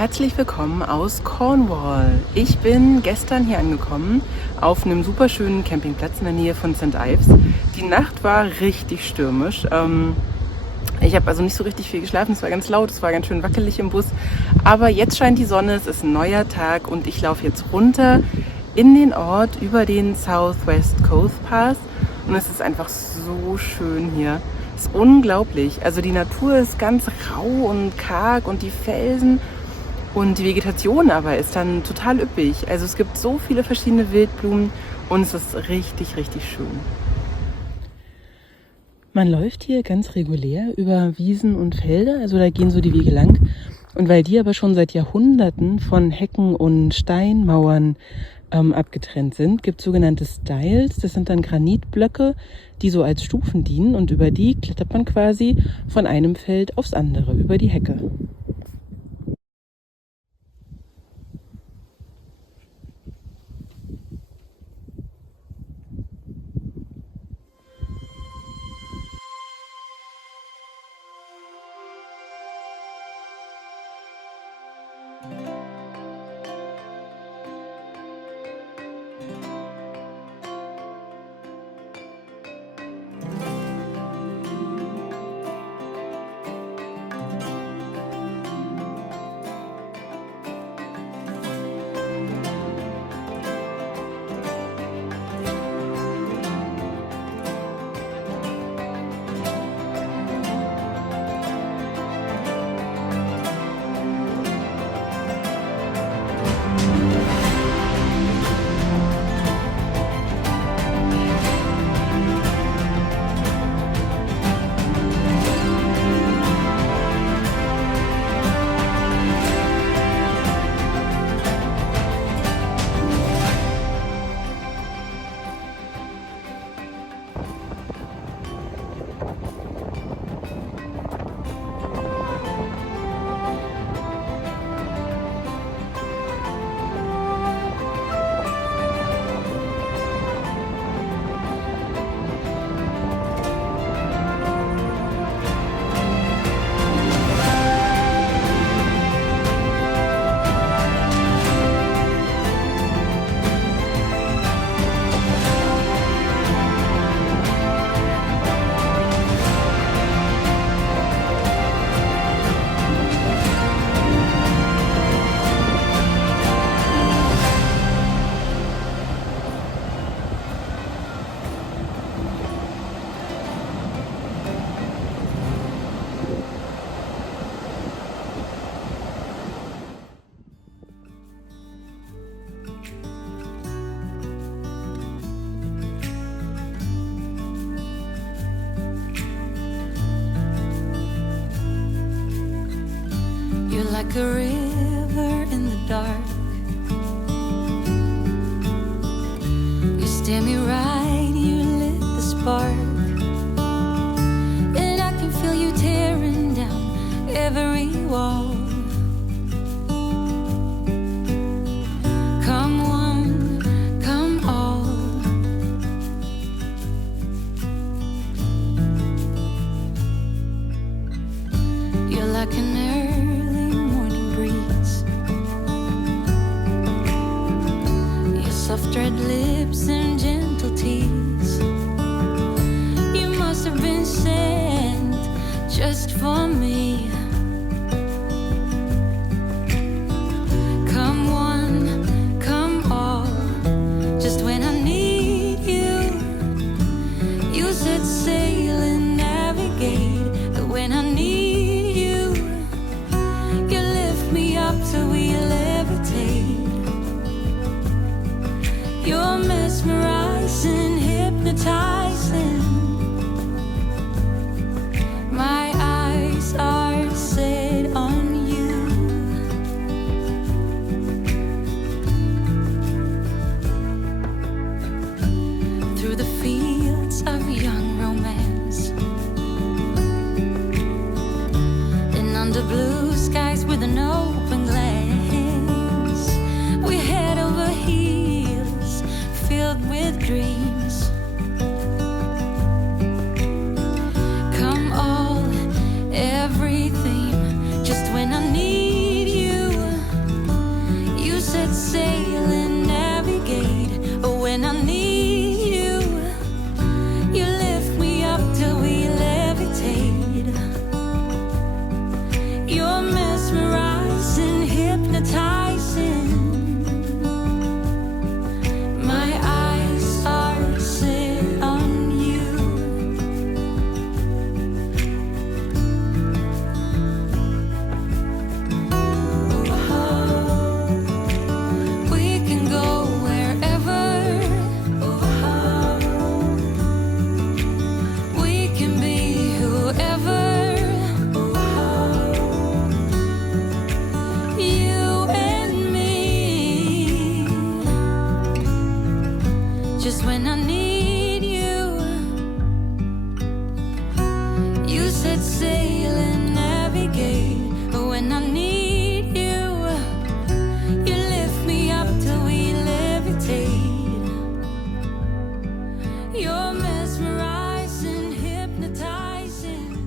herzlich willkommen aus Cornwall. Ich bin gestern hier angekommen auf einem super schönen Campingplatz in der Nähe von St. Ives. Die Nacht war richtig stürmisch. Ich habe also nicht so richtig viel geschlafen, es war ganz laut, es war ganz schön wackelig im Bus. Aber jetzt scheint die Sonne, es ist ein neuer Tag und ich laufe jetzt runter in den Ort über den Southwest Coast Pass. Und es ist einfach so schön hier. Es ist unglaublich. Also die Natur ist ganz rau und karg und die Felsen und die Vegetation aber ist dann total üppig. Also es gibt so viele verschiedene Wildblumen und es ist richtig, richtig schön. Man läuft hier ganz regulär über Wiesen und Felder, also da gehen so die Wege lang. Und weil die aber schon seit Jahrhunderten von Hecken und Steinmauern abgetrennt sind, gibt es sogenannte Stiles. Das sind dann Granitblöcke, die so als Stufen dienen und über die klettert man quasi von einem Feld aufs andere, über die Hecke. Like a river in the dark, you stare me right, you lit the spark, and I can feel you tearing down every wall. Come one, come all. You're like an soft red lips and gentle tease. You must have been sent just for me. Come one, come all. Just when I need you, you set sail and navigate. But when I need you, you lift me up till we levitate. You're mesmerizing, hypnotizing. My eyes are set on you. Through the fields of young romance and under blue skies with an open glance, we head over heels filled with dreams. Come all, everything. Just when I need you, set sail and navigate. But when I need you, you lift me up till we levitate. You're mesmerizing, hypnotizing.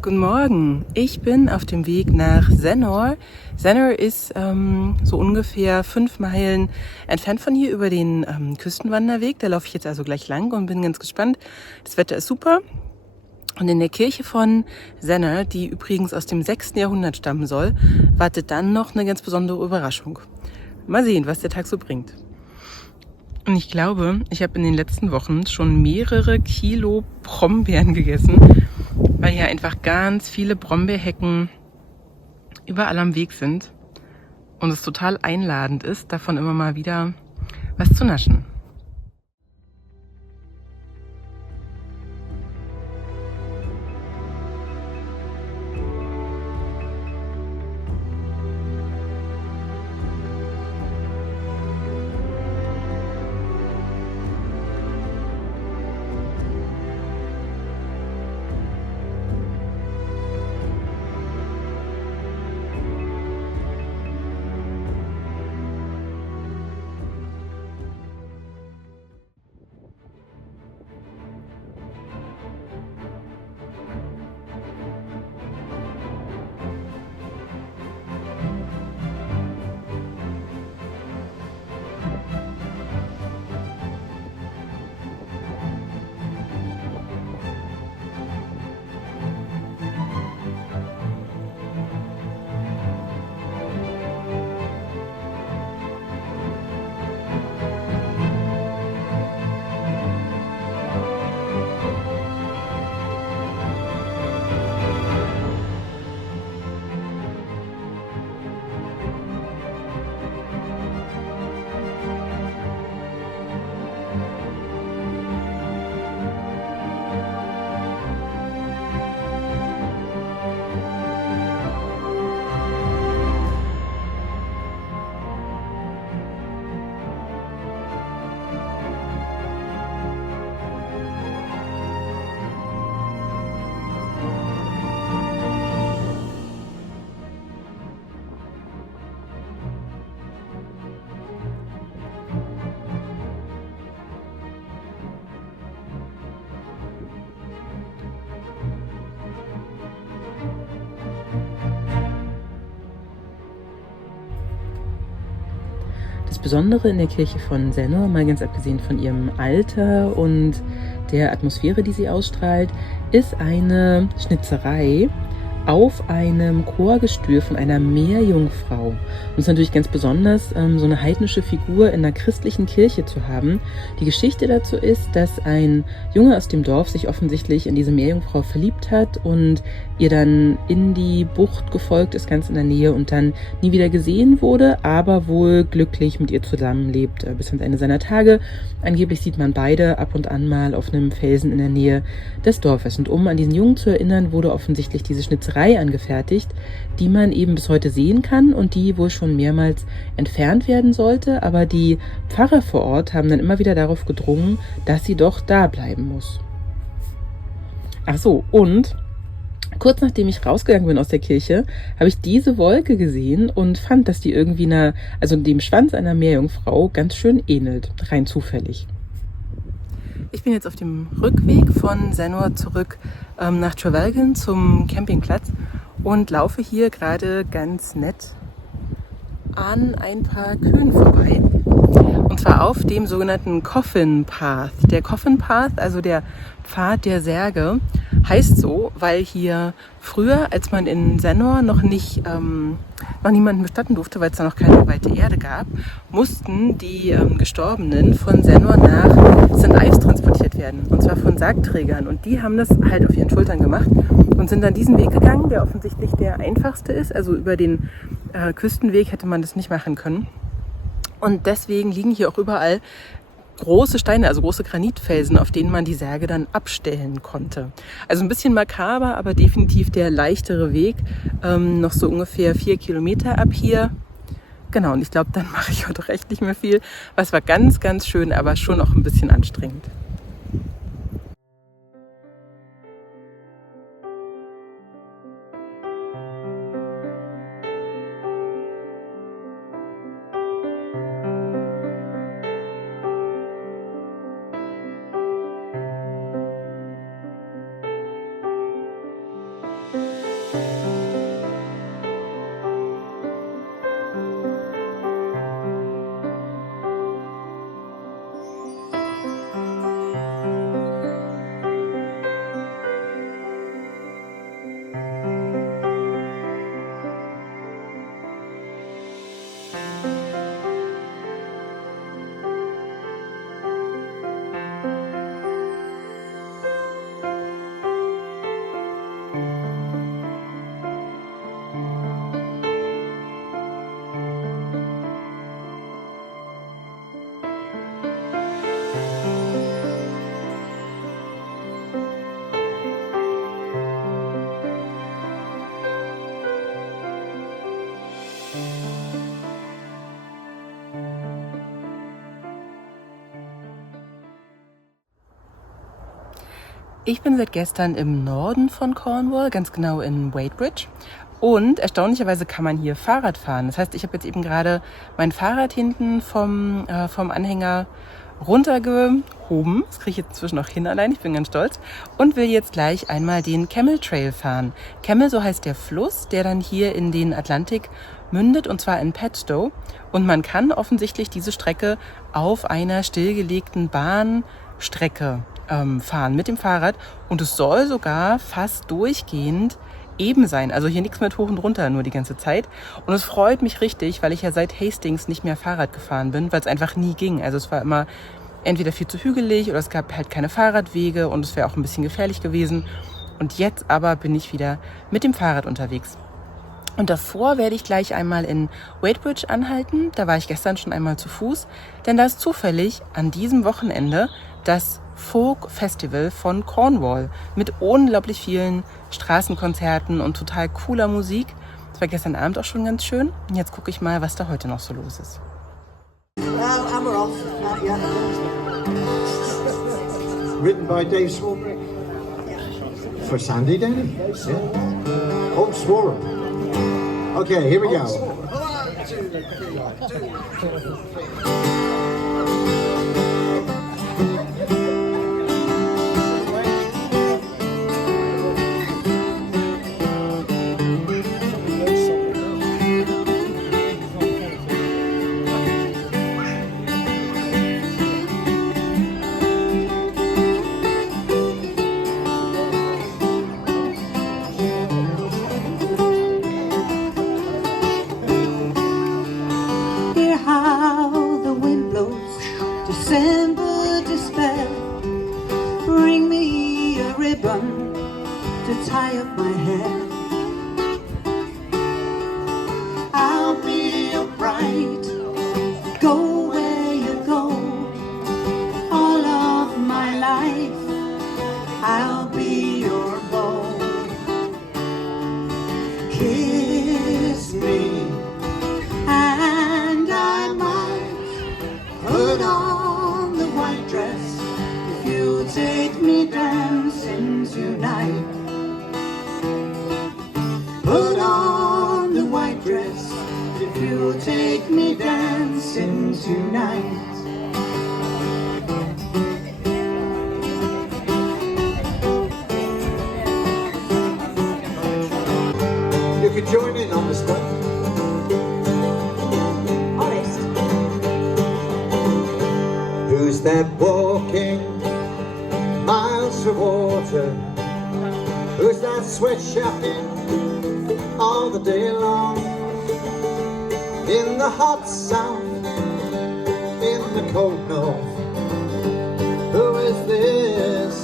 Guten Morgen, ich bin auf dem Weg nach Sanur. Sanur ist so ungefähr 5 Meilen entfernt von hier über den Küstenwanderweg. Da laufe ich jetzt also gleich lang und bin ganz gespannt. Das Wetter ist super. Und in der Kirche von Sanur, die übrigens aus dem 6. Jahrhundert stammen soll, wartet dann noch eine ganz besondere Überraschung. Mal sehen, was der Tag so bringt. Und ich glaube, ich habe in den letzten Wochen schon mehrere Kilo Brombeeren gegessen, weil hier einfach ganz viele Brombeerhecken überall am Weg sind und es total einladend ist, davon immer mal wieder was zu naschen. Das Besondere in der Kirche von Sanur, mal ganz abgesehen von ihrem Alter und der Atmosphäre, die sie ausstrahlt, ist eine Schnitzerei auf einem Chorgestühl von einer Meerjungfrau. Und es ist natürlich ganz besonders, so eine heidnische Figur in einer christlichen Kirche zu haben. Die Geschichte dazu ist, dass ein Junge aus dem Dorf sich offensichtlich in diese Meerjungfrau verliebt hat und ihr dann in die Bucht gefolgt ist, ganz in der Nähe, und dann nie wieder gesehen wurde, aber wohl glücklich mit ihr zusammenlebt bis ans Ende seiner Tage. Angeblich sieht man beide ab und an mal auf einem Felsen in der Nähe des Dorfes. Und um an diesen Jungen zu erinnern, wurde offensichtlich diese Schnitzerei angefertigt, die man eben bis heute sehen kann und die wohl schon mehrmals entfernt werden sollte. Aber die Pfarrer vor Ort haben dann immer wieder darauf gedrungen, dass sie doch da bleiben muss. Ach so, und kurz nachdem ich rausgegangen bin aus der Kirche, habe ich diese Wolke gesehen und fand, dass die irgendwie dem Schwanz einer Meerjungfrau ganz schön ähnelt, rein zufällig. Ich bin jetzt auf dem Rückweg von Sanur zurück nach Traralgon zum Campingplatz und laufe hier gerade ganz nett an ein paar Kühen vorbei. Und zwar auf dem sogenannten Coffin Path. Der Coffin Path, also der Pfad der Särge, heißt so, weil hier früher, als man in Sanur noch niemanden bestatten durfte, weil es da noch keine weite Erde gab, mussten die Gestorbenen von Sanur nach St. Ives transportiert werden. Und zwar von Sargträgern. Und die haben das halt auf ihren Schultern gemacht und sind dann diesen Weg gegangen, der offensichtlich der einfachste ist. Also über den Küstenweg hätte man das nicht machen können. Und deswegen liegen hier auch überall große Steine, also große Granitfelsen, auf denen man die Särge dann abstellen konnte. Also ein bisschen makaber, aber definitiv der leichtere Weg. Noch so ungefähr 4 Kilometer ab hier Genau, und ich glaube, dann mache ich heute recht nicht mehr viel. Was war ganz, ganz schön, aber schon auch ein bisschen anstrengend. Ich bin seit gestern im Norden von Cornwall, ganz genau in Wadebridge. Und erstaunlicherweise kann man hier Fahrrad fahren. Das heißt, ich habe jetzt eben gerade mein Fahrrad hinten vom Anhänger runtergehoben. Das kriege ich jetzt inzwischen auch hin allein, ich bin ganz stolz. Und will jetzt gleich einmal den Camel Trail fahren. Camel, so heißt der Fluss, der dann hier in den Atlantik mündet, und zwar in Padstow. Und man kann offensichtlich diese Strecke auf einer stillgelegten Bahnstrecke fahren mit dem Fahrrad. Und es soll sogar fast durchgehend eben sein. Also hier nichts mit hoch und runter, nur die ganze Zeit. Und es freut mich richtig, weil ich ja seit Hastings nicht mehr Fahrrad gefahren bin, weil es einfach nie ging. Also es war immer entweder viel zu hügelig oder es gab halt keine Fahrradwege und es wäre auch ein bisschen gefährlich gewesen. Und jetzt aber bin ich wieder mit dem Fahrrad unterwegs. Und davor werde ich gleich einmal in Wadebridge anhalten. Da war ich gestern schon einmal zu Fuß, denn da ist zufällig an diesem Wochenende das Folk Festival von Cornwall mit unglaublich vielen Straßenkonzerten und total cooler Musik. Das war gestern Abend auch schon ganz schön. Und jetzt gucke ich mal, was da heute noch so los ist. Written by Dave Swarbrick for Sandy Denny. Yeah. Old Swarm. Okay, here we go. December despair, bring me a ribbon to tie up my hair. I'll be your bride, go where you go, all of my life, I'll be your beau. Kiss me, and I might put on the white dress if you take me dancing tonight. Put on the white dress if you take me dancing tonight. You could join in on this one. Honest. Who's that walking miles of water? Who's that sweatshopping all the day long? In the hot south, in the cold north. Who is this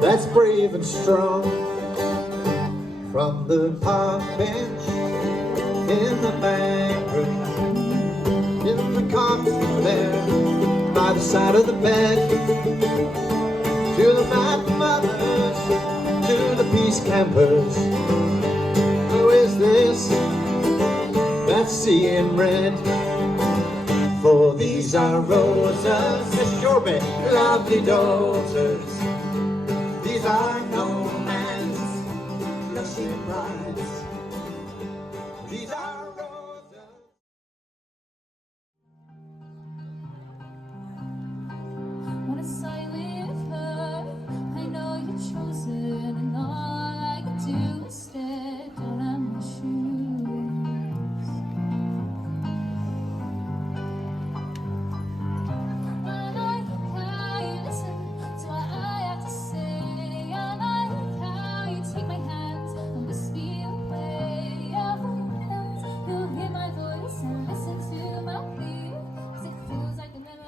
that's brave and strong? From the park bench, in the bank room, in the carpet there, by the side of the bed, to the mad mothers, to the peace campers. Who is this that's seeing red. For these are roses, Miss Shorbet, lovely daughters. These are no man's blushing brides. These are roses. When I saw you with her, I know you're chosen, and all I could do is stare down at my shoes. I like how you listen to what I have to say. I like how you take my hand and whisper away. You'll hear my voice and listen to my plea, 'cause it feels like a memory.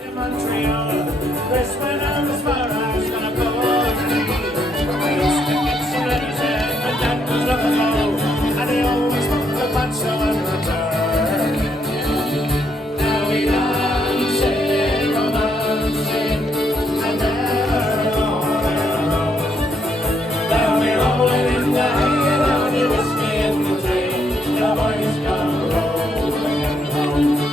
In Montreal, that's when I was far, I was gonna go underneath. I used to get some letters in, but that was long ago, and they always want the macho in return. Now we dancing, romancing, and never alone. Now we're rolling in the hay, and now the whiskey in the tea, the boys come rolling home.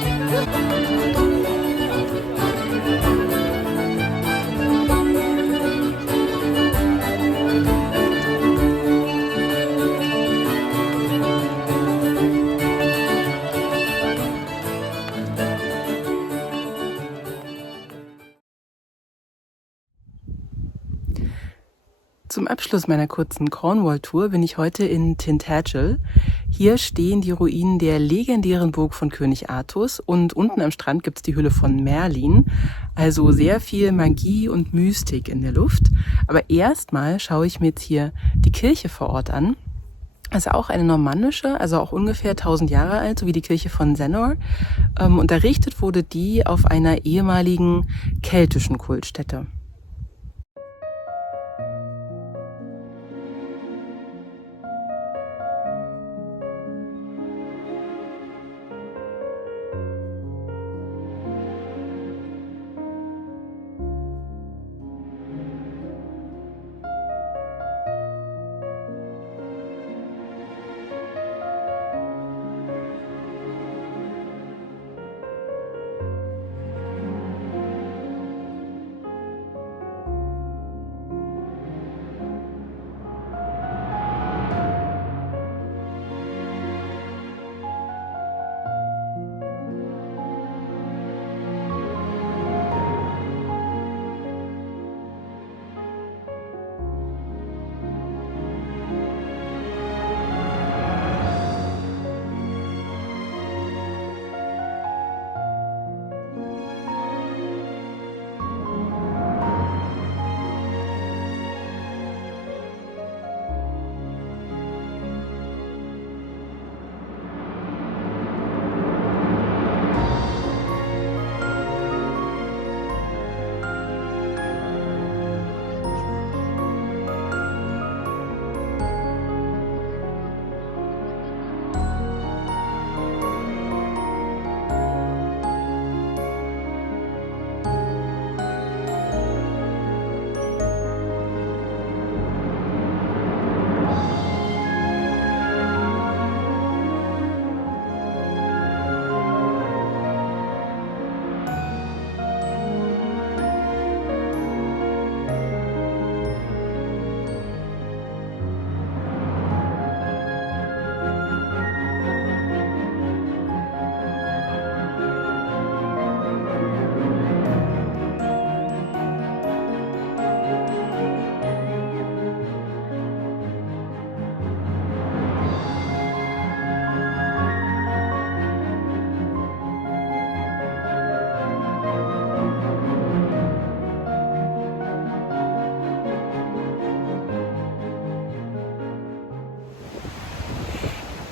Zum Abschluss meiner kurzen Cornwall-Tour bin ich heute in Tintagel. Hier stehen die Ruinen der legendären Burg von König Artus und unten am Strand gibt's die Höhle von Merlin. Also sehr viel Magie und Mystik in der Luft. Aber erstmal schaue ich mir jetzt hier die Kirche vor Ort an. Das ist auch eine normandische, also auch ungefähr 1000 Jahre alt, so wie die Kirche von Zennor. Und errichtet wurde die auf einer ehemaligen keltischen Kultstätte.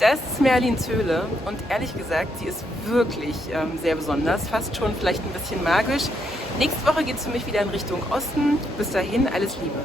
Das ist Merlins Höhle und ehrlich gesagt, sie ist wirklich sehr besonders, fast schon vielleicht ein bisschen magisch. Nächste Woche geht es für mich wieder in Richtung Osten. Bis dahin, alles Liebe.